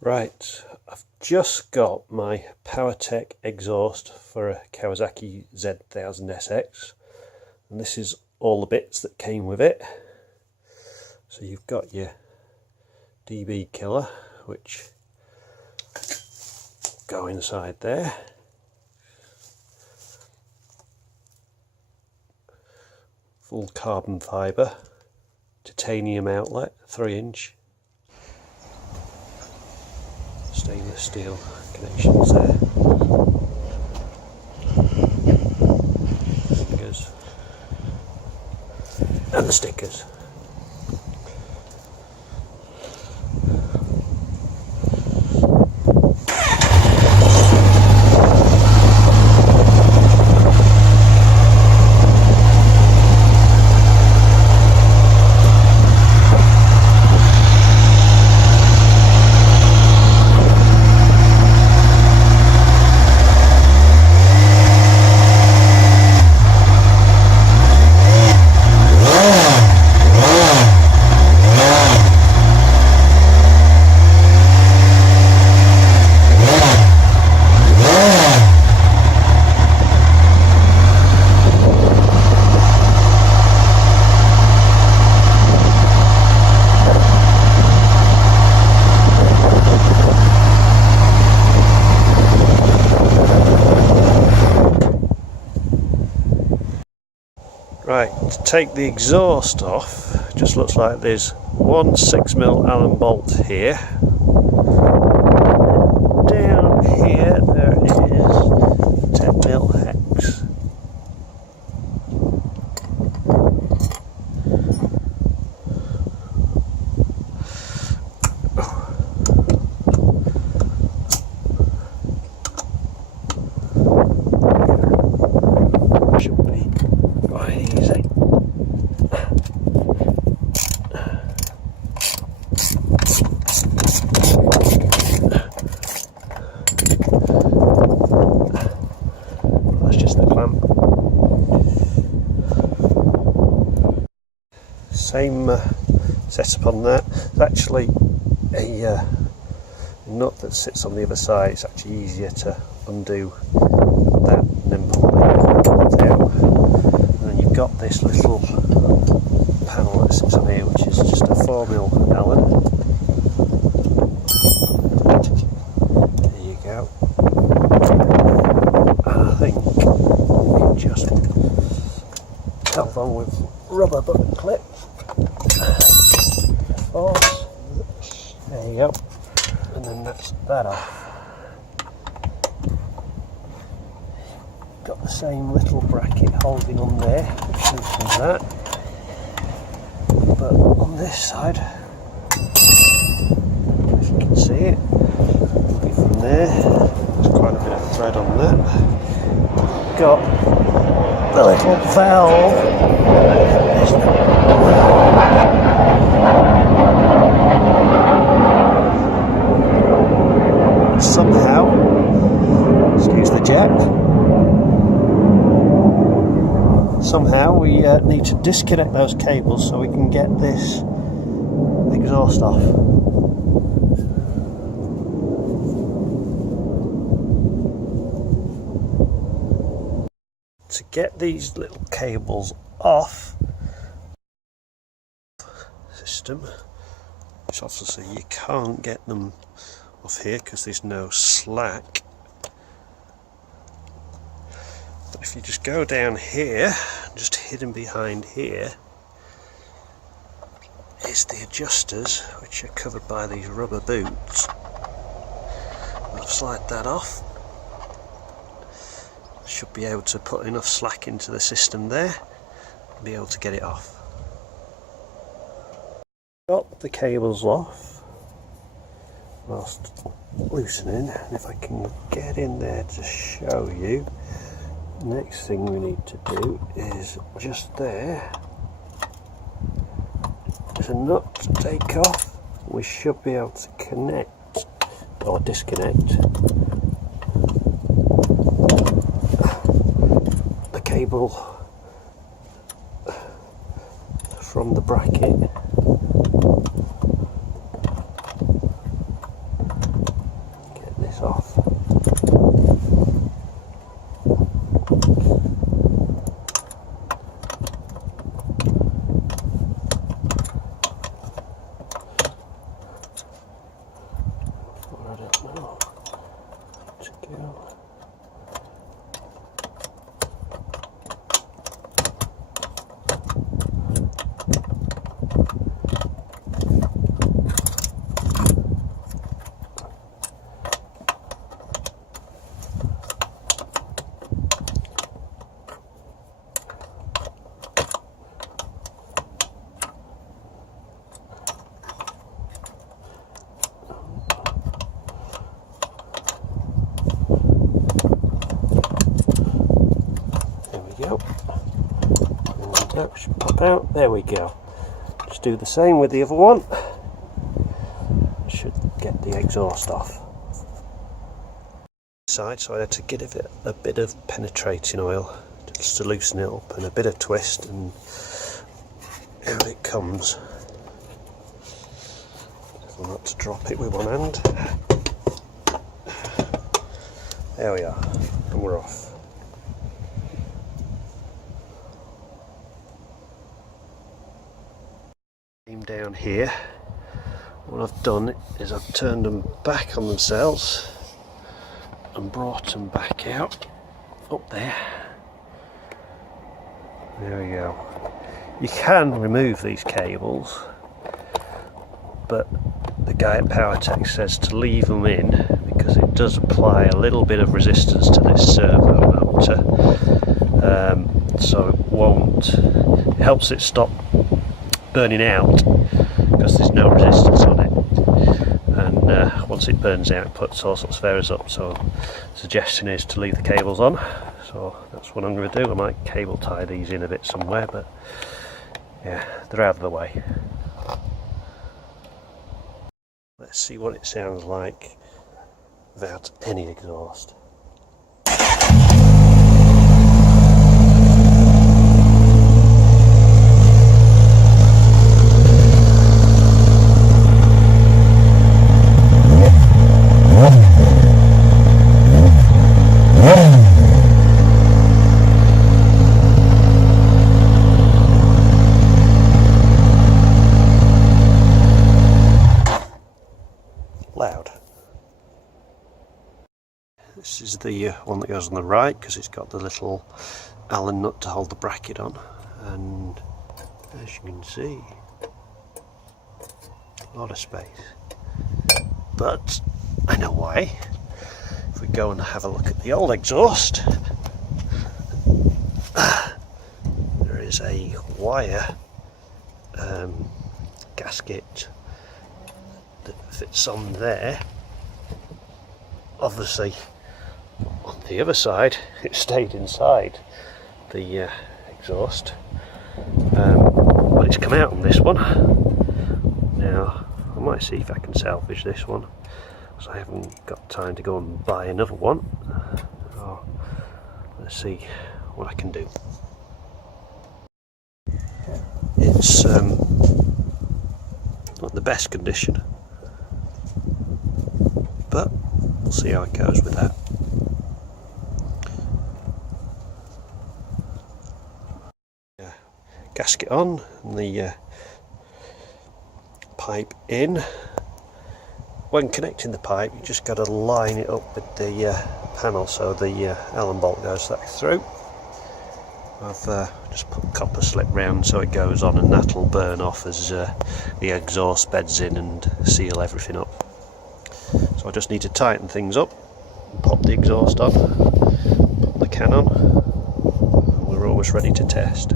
Right, I've just got my PowerTech exhaust for a Kawasaki Z1000sx, and this is all the bits that came with it. So you've got your dB killer, which go inside there. Full carbon fibre, titanium outlet, 3-inch. Stainless steel connections there. Fingers. And the stickers. Right, to take the exhaust off, just looks like there's one 6mm Allen bolt here. Down here there is 10mm hex. Should be quite easy. That's just the clamp. Same setup on that. It's actually a nut that sits on the other side. It's actually easier to undo that and then pull it out. And then you've got this little panel that sits on here, which is just a 4mm Allen. There you go. And I think you can just held on with rubber button clip. Force. There you go. And then that's that off. Got the same little bracket holding on there, which loosens that. But on this side, if you can see it, it'll be from there. There's quite a bit of thread on that. Got the little valve. Somehow, excuse the jack. Somehow we need to disconnect those cables so we can get this exhaust off. To get these little cables off system, which obviously you can't get them off here because there's no slack. But if you just go down here, just hidden behind here, is the adjusters, which are covered by these rubber boots. I'll slide that off. Should be able to put enough slack into the system there and be able to get it off. Got the cables off whilst loosening, and if I can get in there to show you, next thing we need to do is just there. There's a nut to take off. We should be able to connect or disconnect the cable from the bracket. should pop out. There we go. Just do the same with the other one. Should get the exhaust off. Side, so I had to give it a bit of penetrating oil just to loosen it up and a bit of twist, and out it comes. Not to drop it with one hand. There we are, and we're off. Down here, what I've done is I've turned them back on themselves and brought them back out up there. There we go. You can remove these cables, but the guy at PowerTech says to leave them in because it does apply a little bit of resistance to this servo motor, so it helps it stop burning out because there's no resistance on it, and once it burns out it puts all sorts of errors up. So the suggestion is to leave the cables on, so that's what I'm going to do. I might cable tie these in a bit somewhere, but yeah, they're out of the way. Let's see what it sounds like without any exhaust. Loud. This is the one that goes on the right because it's got the little Allen nut to hold the bracket on, and as you can see, a lot of space. But I know why. If we go and have a look at the old exhaust, there is a wire gasket that fits on there. Obviously on the other side it stayed inside the exhaust, but it's come out on this one. Now I might see if I can salvage this one, because I haven't got time to go and buy another one. So let's see what I can do. It's not the best condition, but we'll see how it goes with that. Gasket on and the pipe in. When connecting the pipe, you just got to line it up with the panel so the Allen bolt goes that through. I've just put copper slip round so it goes on, and that'll burn off as the exhaust beds in and seal everything up. So I just need to tighten things up, pop the exhaust on, put the can on, and we're almost ready to test.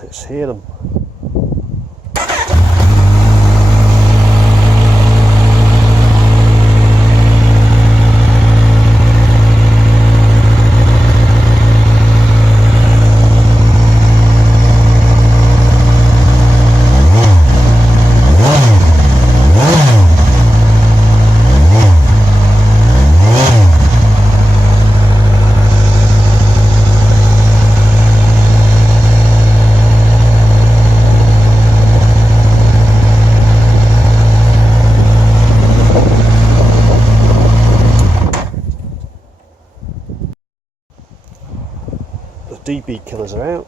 Let's hear them. DB killers are out.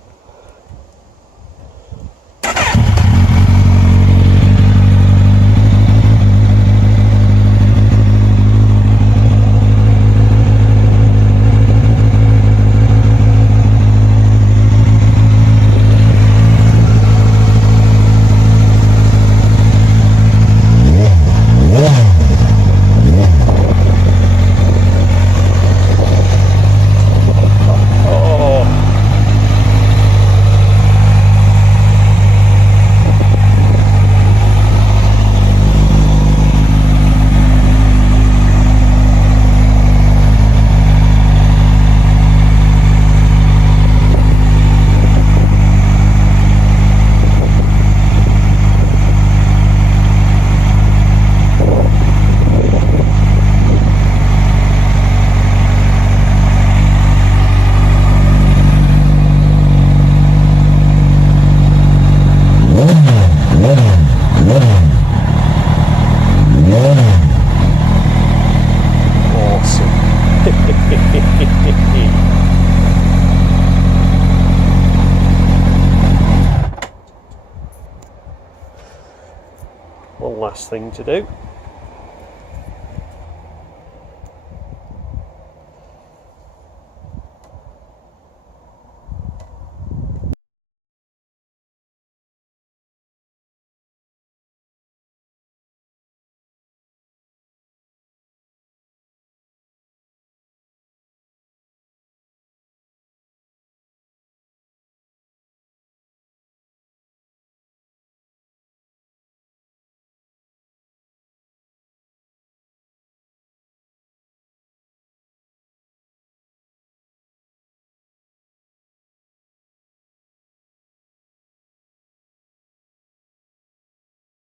One last thing to do.